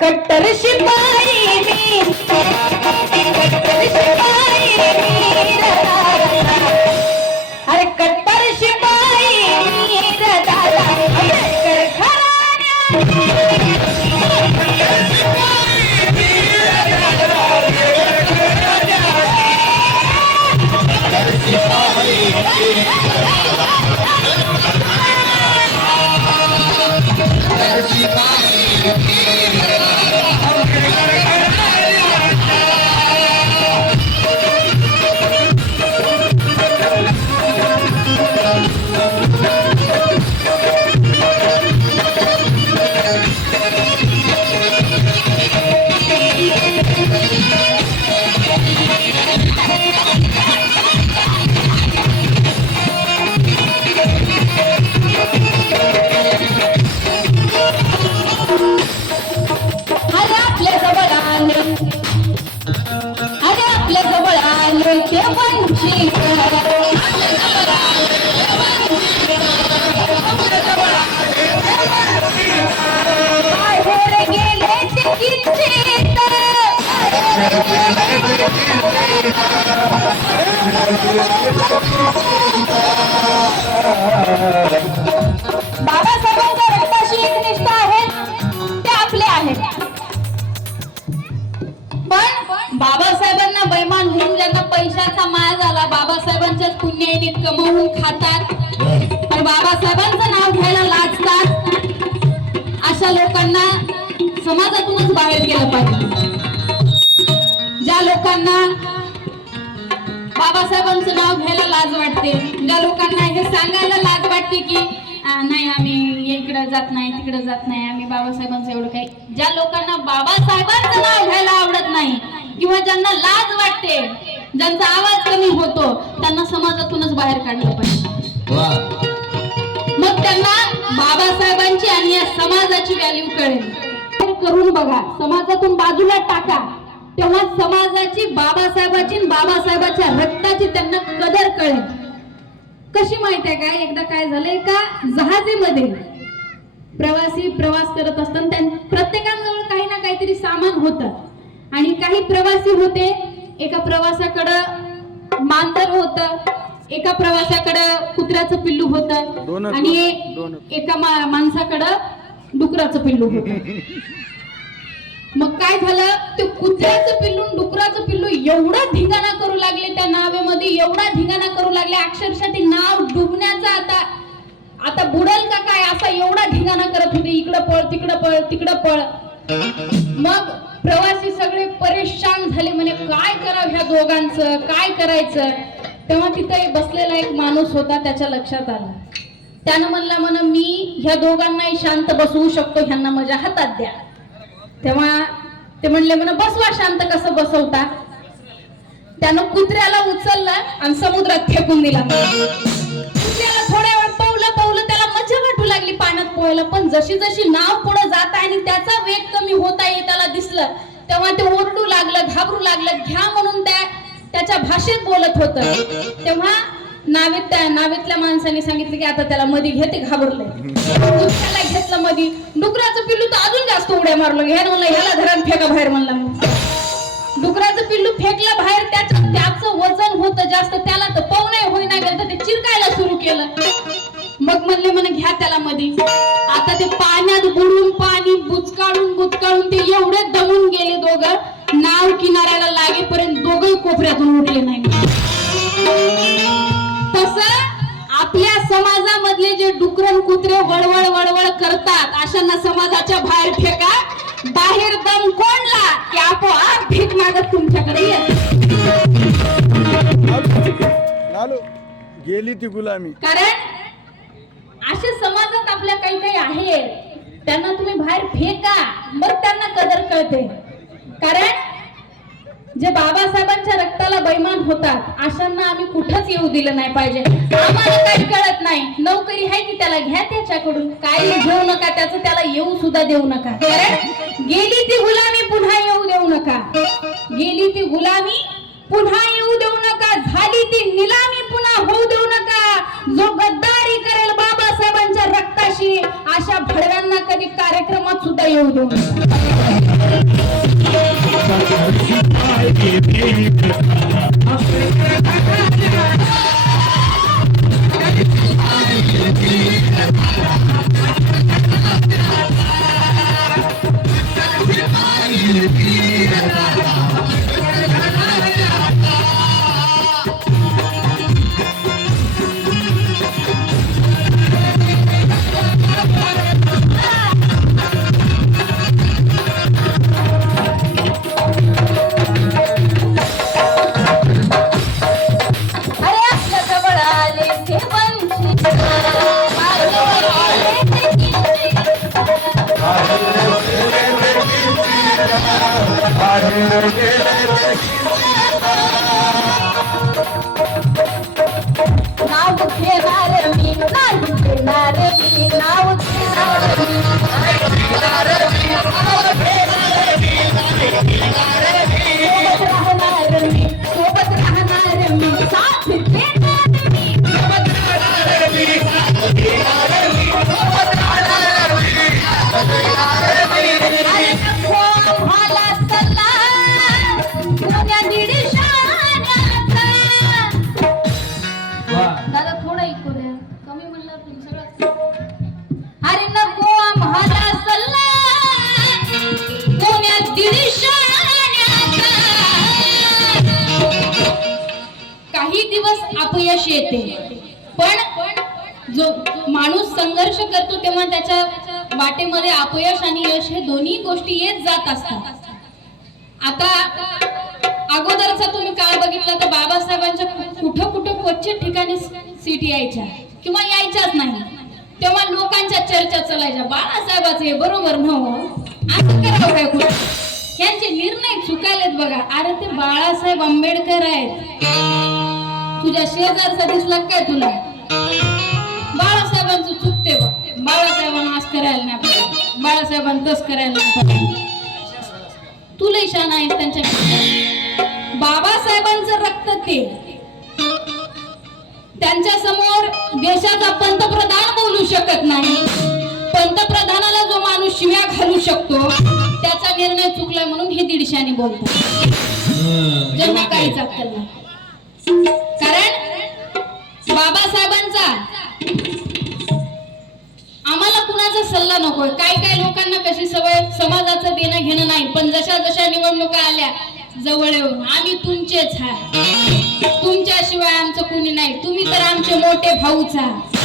कट्टर शिपाई मी, कट्टर शिपाई मी अरे कट्टर शिपाई मी दादा आंबेडकर घराण्यात बाबासाहेबांच्या रक्ताशी एक निष्ठा आहे ते आपले आहे. पण बाबासाहेबांना बैमान होऊन ज्यांना पैशाचा माया झाला, बाबासाहेबांच्याच पुण्याईने कमवून खातात, पण बाबासाहेबांचं नाव घ्यायला लाजतात, अशा लोकांना समाजातूनच बाहेर गेलं पाहिजे. ज्या लोकांना बाबासाहेबांचं नाव घ्यायला लाज वाटते, ज्या लोकांना हे सांगायला लाज वाटते की नाही आम्ही इकडे जात नाही तिकडे जात नाही, आम्ही बाबासाहेबांचं एवढं काही, ज्या लोकांना बाबासाहेबांचं नाव घ्यायला आवडत नाही किंवा ज्यांना लाज वाटते, ज्यांचा आवाज कमी होतो, त्यांना समाजातूनच बाहेर काढलं पाहिजे. मग त्यांना बाबासाहेबांची आणि या समाजाची व्हॅल्यू कळेल. करून बघा, समाजातून बाजूला टाका, तेव्हा समाजाची, बाबासाहेबाची, बाबासाहेबाच्या रक्ताची त्यांना कदर कळेल. कशी माहिती आहे का, एकदा काय झालंय का, जहाजीमध्ये प्रवासी प्रवास करत असताना प्रत्येकाजवळ काही ना काहीतरी सामान होतं आणि काही प्रवासी होते, एका प्रवासाकडं मांजर होतं, एका प्रवासाकडं कुत्र्याचं पिल्लू होतं आणि एका माणसाकडं डुकराचं पिल्लू होतं. मग काय झालं, ते कुत्र्याचं पिल्लू डुकराचं पिल्लू एवढा धिंगाणा करू लागले त्या नावेमध्ये, एवढा धिंगाणा करू लागले, अक्षरशः ते नाव डुबण्याचा आता बुडल का काय असा एवढा धिंगाणा करत होते, इकडं पळ तिकडं पळ तिकडं पळ. मग प्रवासी सगळे परेशान झाले, म्हणे काय करावं ह्या दोघांचं, काय करायचं. तेव्हा तिथे बसलेला एक माणूस होता, त्याच्या लक्षात आलं. त्यानं म्हणला, म्हण मी ह्या दोघांनाही शांत बसवू शकतो, ह्यांना माझ्या हातात द्या. तेव्हा ते म्हणले, म्हण बसवा शांत. कसं बसवता. त्यानं कुत्र्याला उचललं आणि समुद्रात फेकून दिला. कुत्र्याला थोड्या वेळ पवलं त्याला मजा वाटू लागली पाण्यात पोहायला, पण जशी जशी नाव पुढे जात आहे आणि त्याचा वेग कमी होता हे त्याला दिसलं, तेव्हा ते ओरडू लागलं, घाबरू लागलं, घ्या म्हणून त्याच्या भाषेत बोलत होतं. तेव्हा नावेतल्या माणसाने सांगितलं की आता त्याला मधी घेते, घाबरलंय. कुत्र्याला घेतलं मधी, डुकराचं पिल्लू तर अजून जास्त उड्या मारलं, घ्या म्हणलं ह्याला धरण फेका बाहेर म्हणला. डुकराचं पिल्लू फेकलं बाहेर, त्याचं वजन होतं जास्त, त्याला तर पोहणे होईना गेलं तर ते चिरकायला सुरू केलं. मग म्हणले म्हणे घ्या त्याला मधी. आता ते पाण्यात बुडून पाणी बुचकाळून ते एवढे दमून गेले दोघं, नाव किनाऱ्याला लागेपर्यंत दोघंही कोपऱ्यातून उठले नाही. तसं आपल्या समाजामधले जे डुकरन कुत्रे वळवळ करतात, अशांना समाजाच्या बाहेर फेका. बाहेर दम कोणला की आपोआप भीक मागत तुमच्याकडे येत. गेली ती गुलामी. कारण असे समाजात आपल्या काही काही आहेत, त्यांना तुम्ही बाहेर फेका, मग त्यांना कदर कळते. कारण जे बाबासाहेबांच्या रक्ताला बैमान होतात, अशांना आम्ही कुठंच येऊ दिलं नाही पाहिजे. आम्हाला काही कळत नाही, नोकरी आहे की त्याला घ्या त्याच्याकडून, काही घेऊ नका, त्याचं त्याला येऊ सुद्धा देऊ नका. कारण गेली ती गुलामी पुन्हा येऊ देऊ नका, गेली ती गुलामी पुन्हा येऊ देऊ नका, झाली ती निलामी पुन्हा होऊ देऊ नका. जो गद्दारी करेल बाबासाहेबांच्या रक्ताशी, अशा भडव्यांना कधी कार्यक्रमात सुद्धा येऊ देऊ नाव घेणार मी नाही घेणार मी नाव राहणार मी सोबत राहणार मी साथ देणार मी मला सल्ला दुनिया दीडशाण्याचा दादा थोडा ऐकू द्या कमी म्हणलं तुम्ही सगळं अरे नको आम्हाला सल्ला दुनिया दीडशाण्याचा काही दिवस अपयश येते पण जो माणूस संघर्ष करतो तेव्हा त्याच्या वाटेमध्ये अपयश आणि यश हे दोन्ही गोष्टी येत जात असतात आता अगोदरचा तुम्ही काळ बघितला तर बाबासाहेबांच्या कुठं कुठं क्वचित ठिकाणी सीट यायच्या किंवा यायच्याच नाही तेव्हा लोकांच्या चर्चा चालायच्या बाळासाहेबाचं हे बरोबर नव्हतं असं करावं काय कुठं यांचे निर्णय चुकायलेत बघा अरे ते बाळासाहेब आंबेडकर आहेत तुझ्या शेजारचा दिसला काय तुला बाळासाहेबांचं चुकते बघ बाळासाहेबांना असं करायला नाही पाहिजे बाळासाहेबांना तस करायला नाही पाहिजे तुला शान आहेस त्यांच्या बाबासाहेबांचं रक्त ते त्यांच्या समोर देशाचा पंतप्रधान बोलू शकत नाही पंतप्रधानाला जो माणूस शिव्या घालू शकतो त्याचा निर्णय चुकलाय म्हणून हे दीडशाने बोलतात ज्यांना काहीच अक्कल नाही कारण बाबासाहेबांचा आम्हाला कुणाचा सल्ला नकोय काय लोकांना कशी सवय समाजाचं देणं घेणं नाही पण जशा जशा निवडणुका आल्या जवळ येऊन आम्ही तुमचेच आहे तुमच्याशिवाय आमचं कुणी नाही तुम्ही तर आमचे मोठे भाऊच आहात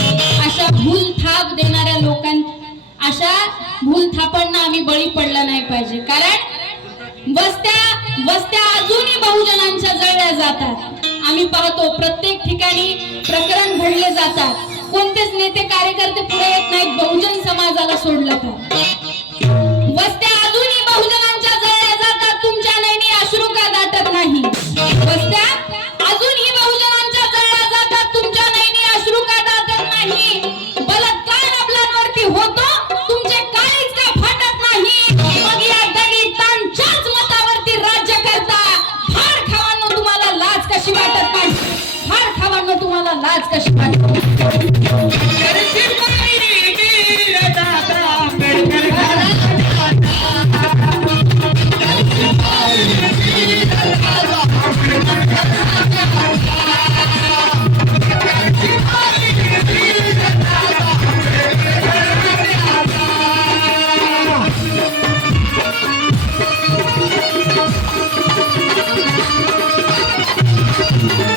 अशा भूल थाप देणाऱ्या अशा भूल थापांना आम्ही बळी पडला नाही पाहिजे कारण वस्त्या अजूनही बहुजनांच्या जळल्या जातात आम्ही पाहतो प्रत्येक ठिकाणी प्रकरण घडले जातात कोणतेच नेते कार्यकर्ते पुढे येत नाहीत बहुजन समाजाला सोडलं तर